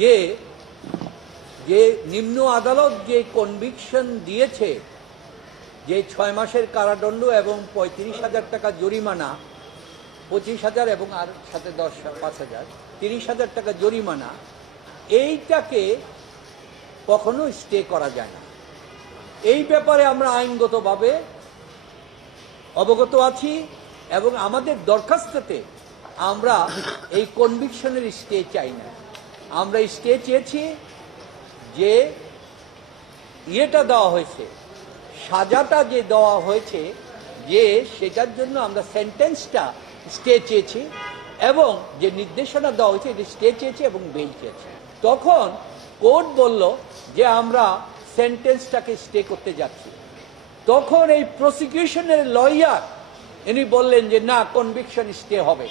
যে যে নিম্ন আদালত যে কনভিকশন দিয়েছে যে 6 মাসের কারাদণ্ড এবং 35,000 টাকা জরিমানা, 25,000 এবং আর সাথে 5,000 30,000 টাকা জরিমানা, এইটাকে কখনো স্টে করা যায় না। এই ব্যাপারে আমরা আইনগতভাবে অবগত আছি এবং আমাদের দরখাস্ততে আমরা এই কনভিকশনের স্টে চাই না। আমরা স্টে চেয়েছি যে ইয়েটা দেওয়া হয়েছে, সাজাটা যে দেওয়া হয়েছে, যে সেটার জন্য আমরা সেন্টেন্সটা স্টে চেয়েছি এবং যে নির্দেশনা দেওয়া হয়েছে এটা স্টে চেয়েছি এবং বেল চেয়েছি। তখন কোর্ট বলল যে আমরা সেন্টেন্সটাকে স্টে করতে যাচ্ছি। তখন এই প্রসিকিউশনের লয়ার ইনি বললেন যে না, কনভিকশন স্টে হবে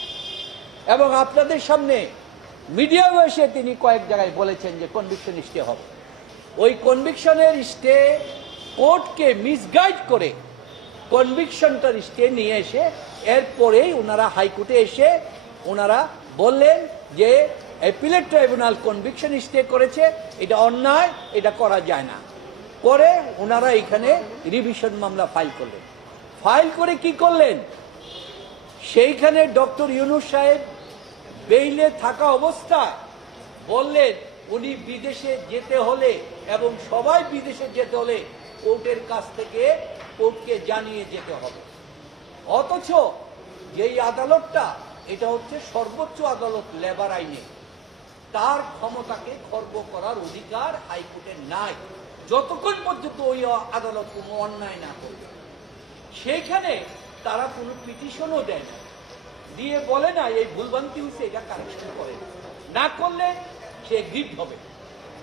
এবং আপনাদের সামনে মিডিয়াও এসে তিনি কয়েক জায়গায় বলেছেন যে কনভিকশন স্টে হবে। ওই কনভিকশনের স্টে কোর্টকে মিসগাইড করে কনভিকশনটার স্টে নিয়ে এসে এরপরেই ওনারা হাইকোর্টে এসে ওনারা বললেন যে অ্যাপিলেট ট্রাইব্যুনাল কনভিকশন স্টে করেছে, এটা অন্যায়, এটা করা যায় না। করে ওনারা এখানে রিভিশন মামলা ফাইল করলেন। ফাইল করে কি করলেন, সেইখানে ডক্টর ইউনূস সাহেব বেইলে থাকা অবস্থায় বললেন উনি বিদেশে যেতে হলে এবং সবাই বিদেশে যেতে হলে কোর্টের কাছ থেকে কোর্টকে জানিয়ে যেতে হবে। অথচ যেই আদালতটা, এটা হচ্ছে সর্বোচ্চ আদালত লেবার আইনে, তার ক্ষমতাকে খর্ব করার অধিকার হাইকোর্টের নাই যতক্ষণ পর্যন্ত ওই আদালত কোনো অন্যায় না করবে। সেইখানে তারা কোনো পিটিশনও দেয় না, দিয়ে বলে না এই ভুলভ্রান্তি হচ্ছে, এটা কারেকশন করে না করলে সে গ্রিপ হবে,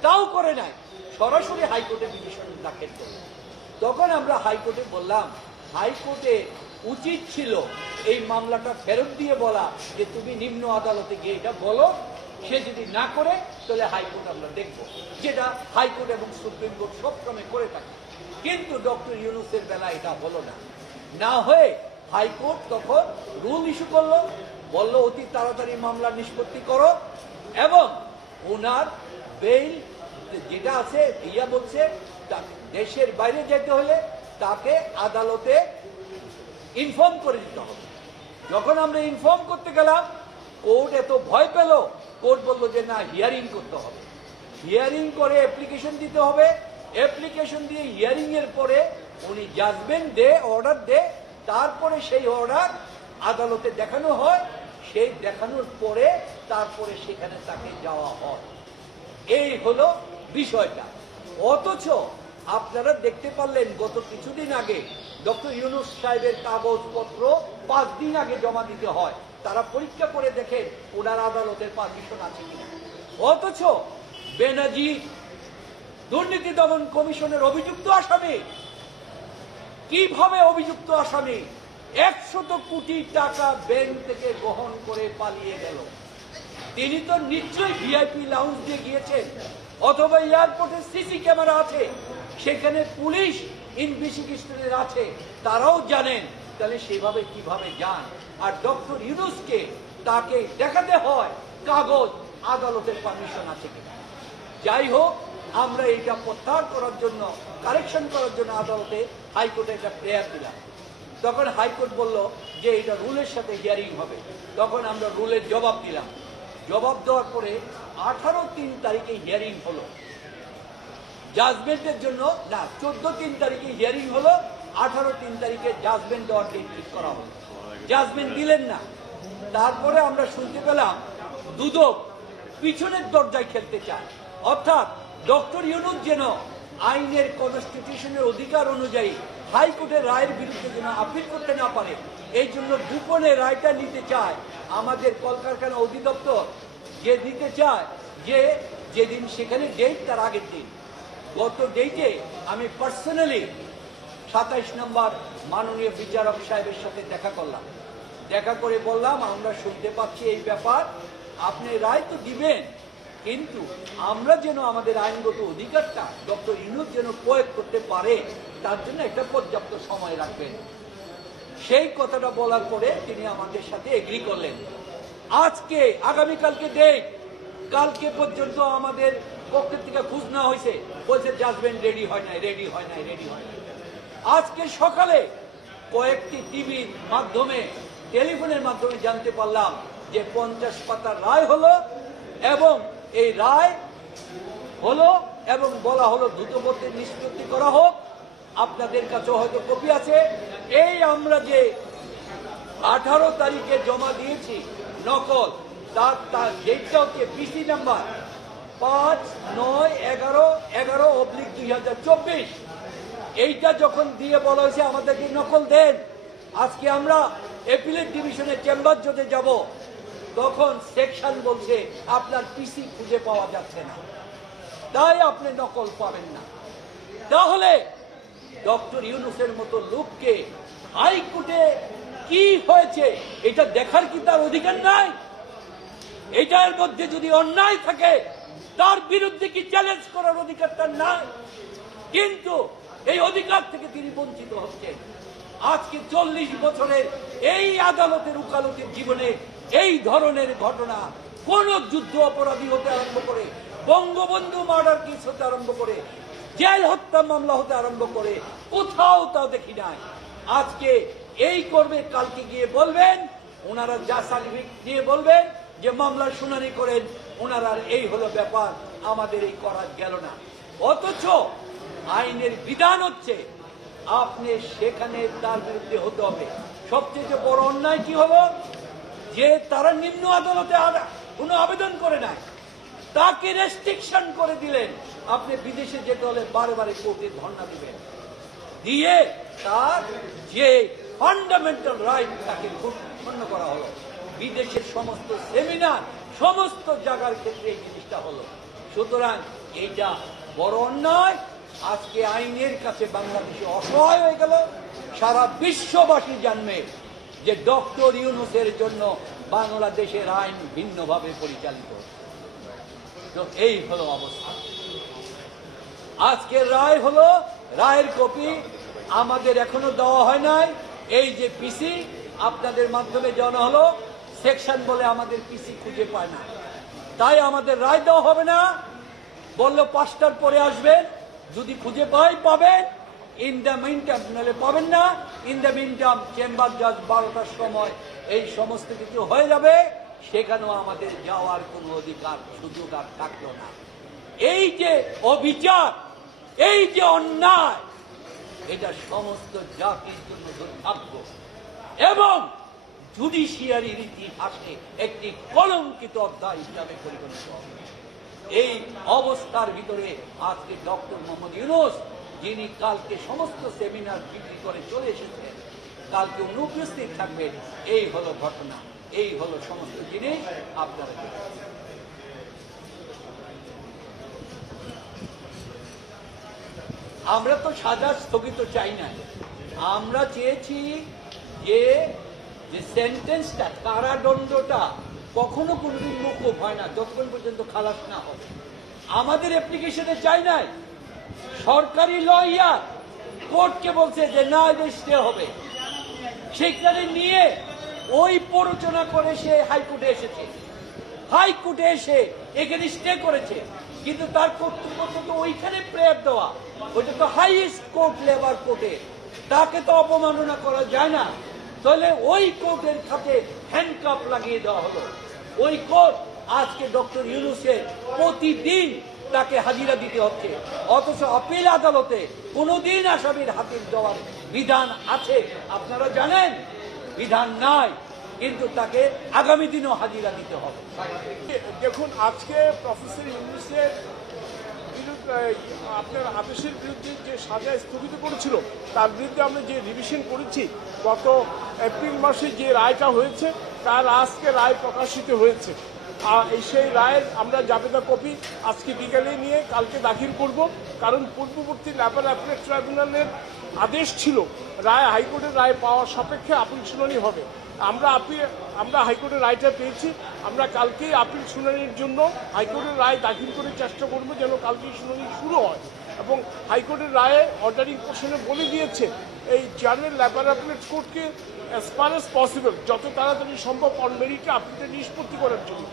তাও করে নাই, সরাসরি হাইকোর্টে পিটিশন দাখিল করবে। তখন আমরা হাইকোর্টে বললাম, হাইকোর্টে উচিত ছিল এই মামলাটা ফেরত দিয়ে বলা যে তুমি নিম্ন আদালতে গিয়ে এটা বলো, সে যদি না করে তাহলে হাইকোর্ট আমরা দেখব, যেটা হাইকোর্ট এবং সুপ্রিম কোর্ট সবসময় করে থাকে। কিন্তু ডক্টর ইউনূসের বেলা এটা হলো না। না হয়ে হাইকোর্ট তখন রুল ইস্যু করলো, বলল অতি তাড়াতাড়ি মামলা নিষ্পত্তি করো এবং ওনার বেইল যেটা আছে ইয়া বলছে দেশের বাইরে যেতে হলে তাকে আদালতে ইনফর্ম করে দিতে হবে। যখন আমরা ইনফর্ম করতে গেলাম, কোর্ট এত ভয় পেল, কোর্ট বললো যে না, হিয়ারিং করতে হবে, হিয়ারিং করে অ্যাপ্লিকেশন দিতে হবে, অ্যাপ্লিকেশন দিয়ে হিয়ারিং এর পরে উনি জাজমেন্ট দে, অর্ডার দে, তারপরে সেই অর্ডার আদালতে দেখানো হয়, সেই দেখানোর পরে তারপরে সেখানে তাকে যাওয়া হয়। এই হলো বিষয়টা। অথচ আপনারা দেখতে পারলেন গত কিছুদিন আগে ডক্টর ইউনূস সাহেবের কাগজপত্র 5 দিন আগে জমা দিতে হয়, তারা পরীক্ষা করে দেখে ওনার আদালতের পারমিশন আছে কিনা। অথচ বেনজির দুর্নীতি দমন কমিশনের অভিযুক্ত আসামি, কিভাবে অভিযুক্ত আসামি 100 কোটি টাকা ব্যাংক থেকে গ্রহণ করে পালিয়ে গেল। তিনি তো নিশ্চয়ই ভিআইপি লাউঞ্জ দিয়ে গিয়েছেন, অথবা এয়ারপোর্টে সিসি ক্যামেরা আছে, সেখানে পুলিশ ইনভেস্টিগেশনের আছে, তারাও জানেন, তাহলে সেভাবে কিভাবে যান। আর ডক্টর ইউনূসকে তাকে দেখাতে হয় কাগজ আদালতের পারমিশন আছে কিনা। যাই হোক, আমরা এটা প্রত্যাহার করার জন্য, কারেকশন করার জন্য আদালতে হাইকোর্টে একটা প্রেয়ার দিলাম। তখন হাইকোর্ট বলল যে এটা রুলের সাথে হিয়ারিং হবে। তখন আমরা রুলের জবাব দিলাম। জবাব দেওয়ার পরে 18-3 তারিখে হিয়ারিং হলো জাজমেন্টের জন্য, না 14-3 তারিখে হিয়ারিং হলো, 18-3 তারিখে জাজমেন্ট দেওয়ার ডেট ঠিক করা হলো। জাজমেন্ট দিলেন না। তারপরে আমরা শুনতে পেলাম দুদক পিছনের দরজায় খেলতে চায়, অর্থাৎ ডক্টর ইউনূস যেন আইনের কনস্টিটিউশনের অধিকার অনুযায়ী হাইকোর্টের রায়ের বিরুদ্ধে যেন আপিল করতে না পারে, এই জন্য গোপনে রায়টা নিতে চায়। আমাদের কলকারখানা অধিদপ্তর যে দিতে চায় যে যেদিন সেখানে ডেট, তার আগের দিন। গত ডেটে আমি পার্সোনালি 27 নম্বর মাননীয় বিচারক সাহেবের সাথে দেখা করলাম। দেখা করে বললাম, আমরা শুনতে পাচ্ছি এই ব্যাপার, আপনি রায় তো দিবেন, কিন্তু আমরা যেন আমাদের আইনগত অধিকারটা ডক্টর ইউনূস যেন প্রয়োগ করতে পারে, তার জন্য একটা পর্যাপ্ত সময় রাখবেন। সেই কথাটা বলার পরে তিনি আমাদের সাথে এগ্রি করলেন। আজকে আগামীকালকে ডেট, কালকে পর্যন্ত আমাদের পক্ষের থেকে খোঁজ নেওয়া হয়েছে, বলছে জাজমেন্ট রেডি হয় নাই। আজকে সকালে কয়েকটি টিভির মাধ্যমে, টেলিফোনের মাধ্যমে জানতে পারলাম যে 50 পাতার রায় হলো, এবং এই রায় হলো এবং বলা হলো দ্রুতগতিতে নিষ্পত্তি করা হোক। আপনাদের কাছে হয়তো কপি আছে। এই আমরা যে 18 তারিখে জমা দিয়েছি নকল, তার ডেটটা হচ্ছে পিসি নাম্বার 5-9-11-11/2024। এইটা যখন দিয়ে বলা হয়েছে আমাদেরকে নকল দেন, আজকে আমরা অ্যাপিলেট ডিভিশনের চেম্বার জোটে যাব, তখন সেকশন বলছে আপনার পিসি খুঁজে পাওয়া যাচ্ছে না, তাই আপনি নকল পাবেন না। তাহলে ডক্টর ইউনূসের মতো লোককে হাইকোর্টে কি হয়েছে এটা দেখার কি তার অধিকার নাই? এটার মধ্যে যদি অন্যায় থাকে তার বিরুদ্ধে কি চ্যালেঞ্জ করার অধিকার তার নাই? কিন্তু এই অধিকার থেকে তিনি বঞ্চিত হচ্ছেন। আজকে 40 বছরের এই আদালতের উকালতির জীবনে এই ধরনের ঘটনা, কোন যুদ্ধ অপরাধী হতে আরম্ভ করে, বঙ্গবন্ধু মার্ডার কেস হতে আরম্ভ করে, জেল হত্যা মামলা হতে আরম্ভ করে, কোথাও তা দেখি নাই। আজকে এই করবে, কালকে গিয়ে বলবেন, ওনারা যা সার্টিফিকেট দিয়ে বলবেন যে মামলার শুনানি করেন, ওনারা এই হলো ব্যাপার, আমাদের এই করা গেল না। অথচ আইনের বিধান হচ্ছে আপনি সেখানে তার বিরুদ্ধে হতে হবে। সবচেয়ে বড় অন্যায় কি হলো, যে তারা নিম্ন আদালতে কোনো আবেদন করে নাই, তাকে রেস্ট্রিকশন করে দিলেন। আপনি বিদেশে যেতে হলে বারে কোর্টে ধর্ণা দিবেন, দিয়ে তার যে ফান্ডামেন্টাল রাইট তাকে ক্ষুণ্ণ করা হলো। বিদেশের সমস্ত সেমিনার, সমস্ত জায়গার ক্ষেত্রে এই জিনিসটা হলো। সুতরাং এইটা বড় অন্যায়। আজকে আইনের কাছে বাংলাদেশে অসহায় হয়ে গেল। সারা বিশ্ববাসী জানবে যে ডক্টর ইউনূসের জন্য বাংলাদেশের আইন ভিন্নভাবে পরিচালিত। তো এই হলো অবস্থা। আজকের রায় হলো, রায়ের কপি আমাদের এখনো দেওয়া হয় নাই। এই যে পিসি আপনাদের মাধ্যমে জানা হলো, সেকশন বলে আমাদের পিসি খুঁজে পায় না, তাই আমাদের রায় দেওয়া হবে না। বললো 5টার পরে আসবেন, যদি খুঁজে পাবেন, ইন দ্য মিনটাইম নাহলে পাবেন না। ইন দ্য মিনটাইম চেম্বার জাজ 12টার সময় এই সমস্ত কিছু হয়ে যাবে, সেখানেও আমাদের যাওয়ার কোনো অধিকার সুযোগ আর থাকলো না। এই যে অবিচার, এই যে অন্যায়, এটা সমস্ত জাতির জন্য দুর্ভাগ্য এবং জুডিশিয়ারির ইতিহাসে একটি কলঙ্কিত অধ্যায় হিসাবে পরিগণিত হবে। এই অবস্থার ভিতরে আজকে ডক্টর মোহাম্মদ ইউনূস, যিনি কালকে সমস্ত সেমিনার বিক্রি করে চলে এসেছেন, কালকে অনুপস্থিত থাকবেন। এই হলো ঘটনা, এই হলো সমস্ত জিনিস। আপনারা আমরা তো সাজা স্থগিত চাই না, আমরা চেয়েছি যে সেন্টেন্সটা, কারাদণ্ডটা কখনো কোনদিন মৌকুফ হয় না যতক্ষণ পর্যন্ত খালাস না হবে। আমাদের অ্যাপ্লিকেশনে চাই নাই, সরকারি লয়ার কোর্টকে বলছে যে না, স্টে হবে, সেখানে নিয়ে ওই প্ররোচনা করে সে হাইকোর্টে এসেছে। হাইকোর্টে এসে এখানে স্টে করেছে, কিন্তু তার কর্তৃপক্ষ তো ওইখানে প্রেয়ার দেওয়া, ওইটা তো হাইয়েস্ট কোর্ট, লেবার কোর্টে, তাকে তো অবমাননা করা যায় না। তাহলে ওই কোর্টের খাতে হ্যান্ডকাপ লাগিয়ে দেওয়া হলো। ওই কোর্ট আজকে ডক্টর ইউনূসের প্রতিদিন তাকে হাজিরা দিতে হচ্ছে, অথচ আপিল আদালতে কোনোদিন আসামির হাজির দেওয়ার বিধান আছে আপনারা জানেন? বিধান নাই, কিন্তু তাকে আগামী দিনও হাজিরা দিতে হবে। দেখুন, আজকে প্রফেসর ইউনূসের আপনার আদেশের বিরুদ্ধে যে সাজা স্থগিত করেছিল, তার বিরুদ্ধে আমরা যে রিভিশন করেছি, গত এপ্রিল মাসে যে রায়টা হয়েছে, তার আজকে রায় প্রকাশিত হয়েছে। আর সেই রায়ের আমরা জাবেদা কপি আজকে বিকেলে নিয়ে কালকে দাখিল করব, কারণ পূর্ববর্তী লেবার অ্যাপিলেট ট্রাইব্যুনালের আদেশ ছিল রায়, হাইকোর্টের রায় পাওয়ার সাপেক্ষে আপিল শুনানি হবে। আমরা হাইকোর্টের রায়টা পেয়েছি। আমরা কালকেই আপিল শুনানির জন্য হাইকোর্টের রায় দাখিল করে চেষ্টা করব যেন কালকেই শুনানি শুরু হয়। এবং হাইকোর্টের রায়ে অর্ডারিং পোর্শনে বলে দিয়েছে এই চেয়ারম্যান লেবার অ্যাপিলেট কোর্টকে অ্যাজ ফার অ্যাজ পসিবল যত তাড়াতাড়ি সম্ভব অন মেরিটে আপিলটা নিষ্পত্তি করার জন্য।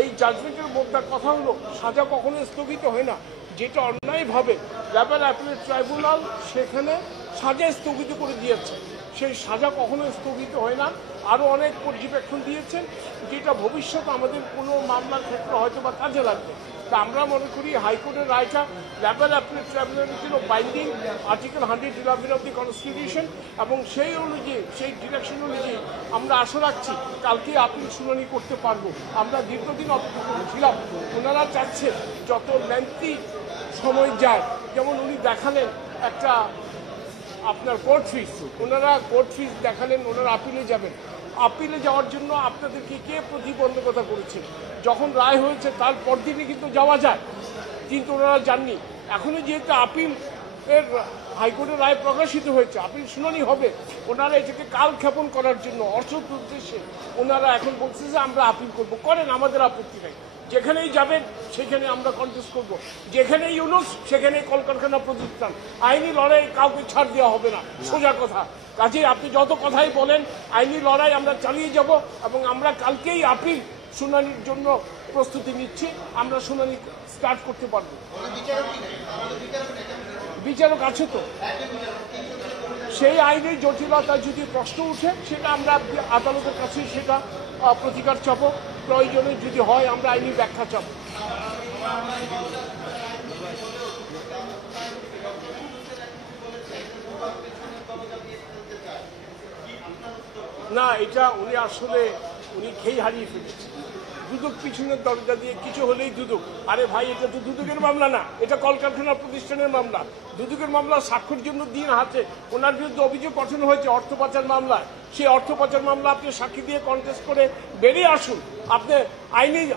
এই জাজমেন্টের মধ্যে কথা হলো সাজা কখনো স্থগিত হয় না। যেটা অন্যায়ভাবে লেভেল অ্যাপিলেট ট্রাইব্যুনাল সেখানে সাজা স্থগিত করে দিয়েছে, সেই সাজা কখনো স্থগিত হয় না। আরও অনেক পর্যবেক্ষণ দিয়েছেন যেটা ভবিষ্যতে আমাদের কোনো মামলার ক্ষেত্রে হয়তো বা কাজে লাগবে। তা আমরা মনে করি হাইকোর্টের রায়টা লেভেল অ্যাপিলেট ট্রাইব্যুনালের জন্য binding, article 111 of the constitution, এবং সেই অনুযায়ী সেই ডিরেকশন অনুযায়ী আমরা আশা রাখছি কালকে আপিল শুনানি করতে পারবো। আমরা দীর্ঘদিন অপেক্ষা করেছিলাম, ওনারা চাচ্ছেন যত লেন্থি সময় যায়, যেমন উনি দেখালেন একটা আপনার কোর্ট ফিস, ওনারা কোর্ট ফিস দেখালেন, ওনারা আপিলে যাবেন। আপিলে যাওয়ার জন্য আপনাদেরকে কে প্রতিবন্ধকতা করেছে? যখন রায় হয়েছে তার পরদিনই কিন্তু যাওয়া যায়, কিন্তু ওনারা যাননি। এখনও যেহেতু আপিল এর হাইকোর্টের রায় প্রকাশিত হয়েছে, আপিল শুনানি হবে, ওনারা এটাকে কালক্ষেপণ করার জন্য অসৎ উদ্দেশ্যে ওনারা এখন বলছে যে আমরা আপিল করব। করেন, আমাদের আপত্তি নেই। যেখানেই যাবেন সেখানে আমরা কন্টেস্ট করব, যেখানেই ইউনুস সেখানেই কলকারখানা প্রতিষ্ঠান। আইনি লড়াই কাউকে ছাড় দেওয়া হবে না, সোজা কথা। কাজেই আপনি যত কথাই বলেন, আইনি লড়াই আমরা চালিয়ে যাব, এবং আমরা কালকেই আপিল শুনানির জন্য প্রস্তুতি নিচ্ছি। আমরা শুনানি স্টার্ট করতে পারবো। বিচারক আছে তো, সেই আইনের জটিলতা যদি প্রশ্ন উঠে সেটা আমরা আদালতের কাছে সেটা প্রতিকার চাবো। প্রয়োজনে যদি হয় আমরা আইনি ব্যাখ্যা চাবো। না, এটা উনি আসলে খেই হারিয়ে ফেলেছে। দুদক পিছনের দরজা দিয়ে কিছু হলেই দুদক। আরে ভাই, এটা তো দুদকের মামলা না, এটা কলকারখানা প্রতিষ্ঠানের মামলা। দুদকের মামলা সাক্ষ্যের জন্য দিন হাতে ওনার বিরুদ্ধে অভিযোগ গঠন হয়েছে অর্থ পাচার মামলা। সেই অর্থ পাচার মামলা আপনি সাক্ষী দিয়ে কন্টেস্ট করে বেরিয়ে আসুন, আপনি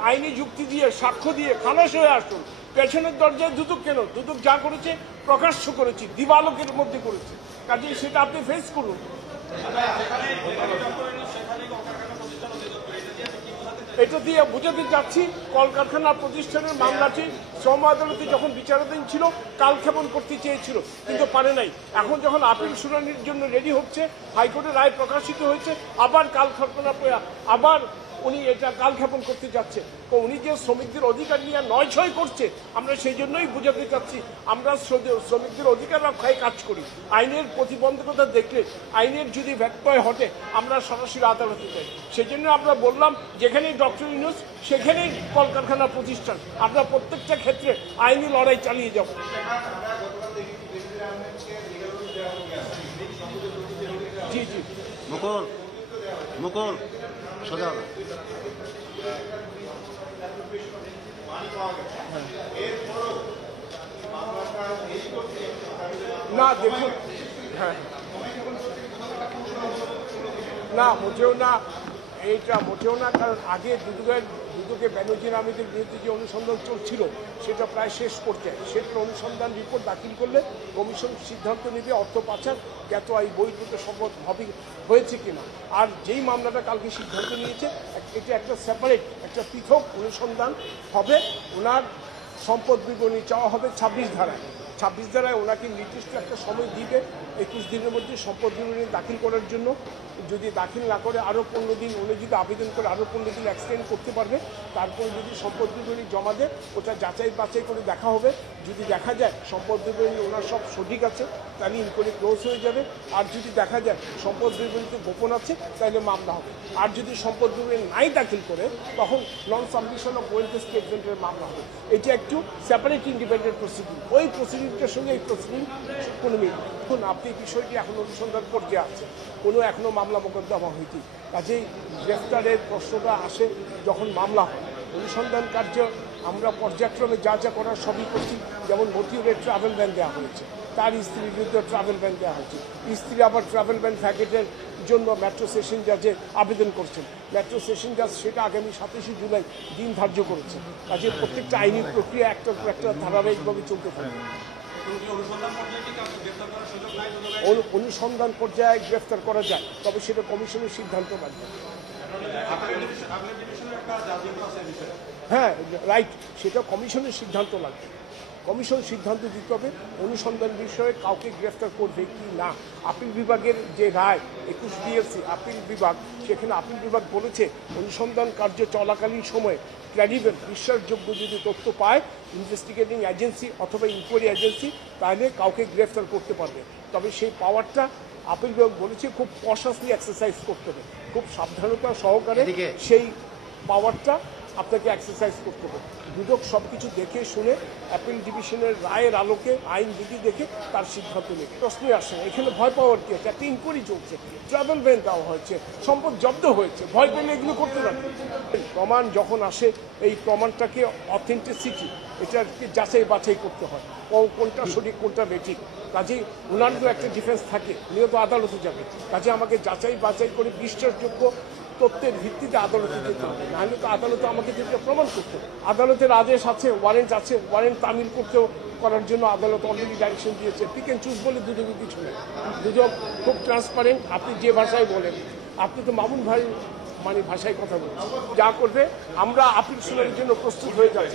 আইনি যুক্তি দিয়ে সাক্ষ্য দিয়ে খালাস হয়ে আসুন। পেছনের দরজায় দুদক কেন? দুদক যা করেছে প্রকাশ্য করেছে, দিবালোকের মধ্যে করেছে। কাজেই সেটা আপনি ফেস করুন। এটা দিয়ে বুঝাতে চাচ্ছি, কলকারখানা প্রতিষ্ঠানের মামলাটি শ্রম আদালতে যখন বিচারাধীন ছিল কালক্ষেপণ করতে চেয়েছিল, কিন্তু পারে নাই। এখন যখন আপিল শুনানির জন্য রেডি হচ্ছে, হাইকোর্টের রায় প্রকাশিত হয়েছে, আবার কালক্ষেপণ আবার উনি এটা কালক্ষেপণ করতে যাচ্ছে। তো উনি যে শ্রমিকদের অধিকার নিয়ে নয় ছয় করছে, আমরা সেই জন্যই বুঝাতে চাচ্ছি আমরা শ্রমিকদের অধিকার রক্ষায় কাজ করি। আইনের প্রতিবন্ধকতা দেখলে, আইনের যদি ব্যত্যয় ঘটে, আমরা সরাসরি আদালতে যাই। সেই জন্য আমরা বললাম যেখানেই ডক্টর ইউনুস সেখানেই কলকারখানা প্রতিষ্ঠান। আমরা প্রত্যেকটা ক্ষেত্রে আইনি লড়াই চালিয়ে যাব। জি জি, মুকুল সোজা না দেখুন, হ্যাঁ না, মোটেও না, এইটা মোটেও না। কারণ আগে দুদকে ব্যানার্জির আহমেদের বিরুদ্ধে যে অনুসন্ধান চলছিল সেটা প্রায় শেষ পর্যায়ে। সেটার অনুসন্ধান রিপোর্ট দাখিল করলে কমিশন সিদ্ধান্ত নেবে অর্থ পাচার জ্ঞাত এই বৈধতা সম্পদ হয়েছে কিনা। আর যেই মামলাটা কালকে সিদ্ধান্ত নিয়েছে, এটা একটা সেপারেট, একটা পৃথক অনুসন্ধান হবে। ওনার সম্পদ বিবরণী চাওয়া হবে 26 ধারায়। 26 ধারায় ওনাকে নির্দিষ্ট একটা সময় দিবে 21 দিনের মধ্যে সম্পদ বিবরণী দাখিল করার জন্য। যদি দাখিল না করে আরও 15 দিন, উনি যদি আবেদন করে আরও 15 দিন এক্সটেন্ড করতে পারবে। তারপরে যদি সম্পদ বিবরণী জমা দেয়, ওটা যাচাই বাছাই করে দেখা হবে। যদি দেখা যায় সম্পদ বিবরণী ওনার সব সঠিক আছে, তাহলে ইনকোয়ারি ক্লোজ হয়ে যাবে। আর যদি দেখা যায় সম্পদ বিবরণীতে গোপন আছে, তাহলে মামলা হবে। আর যদি সম্পদ বিবরণী নাই দাখিল করে, তখন নন সাবমিশন অফ ওয়েলথ স্টেটমেন্টের মামলা হবে। এটা একটু সেপারেট ইন্ডিপেন্ডেন্ট প্রসিডিং। ওই প্রসিডিংটার সঙ্গে এই প্রসিডিং কোনো মিল। এখন আপনি বিষয়টি এখন অনুসন্ধান পর্যায়ে আছে, কোনো এখনও মামলা মোকদ্দমা হয়নি। কাজেই গ্রেফতারের প্রশ্নটা আসে যখন মামলা হয়। অনুসন্ধান কার্য আমরা পর্যায়ক্রমে যা যা করার সবই করছি। যেমন মতিউরের ট্রাভেল ব্যান দেওয়া হয়েছে, তার স্ত্রীর বিরুদ্ধে ট্রাভেল ব্যান দেওয়া হয়েছে। স্ত্রী আবার ট্রাভেল ব্যান ভ্যাকেটের জন্য মেট্রো সেশন জাজে আবেদন করছেন। মেট্রো সেশন জাজ সেটা আগামী 27 জুলাই দিন ধার্য করেছেন। কাজে প্রত্যেকটা আইনি প্রক্রিয়া একটা একটা ধারাবাহিকভাবে চলতে থাকবে। অনুসন্ধান পর্যায়ে গ্রেফতার করা যায়, তবে সেটা কমিশনের সিদ্ধান্ত লাগবে। হ্যাঁ রাইট, সেটা কমিশনের সিদ্ধান্ত লাগবে। কমিশন সিদ্ধান্ত দিতে হবে অনুসন্ধান বিষয়ে কাউকে গ্রেফতার করবে কি না। আপিল বিভাগের যে রায় 21 BLC আপিল বিভাগ, সেখানে আপিল বিভাগ বলেছে অনুসন্ধান কার্য চলাকালীন সময়ে ক্রেডিবল বিশ্বাসযোগ্য যদি তথ্য পায় ইনভেস্টিগেটিং এজেন্সি অথবা ইনকোয়ারি এজেন্সি, তাহলে কাউকে গ্রেফতার করতে পারবে। তবে সেই পাওয়ারটা আপিল বিভাগ বলেছে খুব কশাসলি এক্সারসাইজ করতে হবে, খুব সাবধানতা সহকারে সেই পাওয়ারটা আপনাকে এক্সারসাইজ করতে হবে। দুদক সব কিছু দেখে শুনে অ্যাপিল ডিভিশনের রায়ের আলোকে আইনবিধি দেখে তার সিদ্ধান্ত নেবে। প্রশ্নই আসে না, এখানে ভয় পাওয়ার কি আছে? একটা ইনকোয়ারি চলছে, ট্রাভেল ব্যান দেওয়া হয়েছে, সম্পদ জব্দ হয়েছে, ভয় পেলে এগুলো করতে পারবে। প্রমাণ যখন আসে এই প্রমাণটাকে অথেন্টিসিটি এটাকে যাচাই বাছাই করতে হয়, কোনটা সঠিক কোনটা বেঠিক। কাজেই ওনার তো একটা ডিফেন্স থাকে, উনিও তো আদালতে যাবে, কাজে আমাকে যাচাই বাছাই করে বিশ্বাসযোগ্য তথ্যের ভিত্তিতে আদালতে যেতে হবে, নাহলে তো আদালতে আমাকে যেটা প্রমাণ করতে হবে। আদালতের আদেশ আছে, ওয়ারেন্ট আছে, ওয়ারেন্ট তামিল করার জন্য আদালত অলরেডি ডাইরেকশন দিয়েছে। পিক অ্যান্ড চুজ বলে দুদকের কিছু নেই, দুদক খুব ট্রান্সপারেন্ট। আপনি যে ভাষায় বলেন, আপনি তো মামুন ভাই ভাষায় কথা বলেন, যা করবে আমরা আপিল শুনানির জন্য প্রস্তুত হয়ে যাচ্ছি।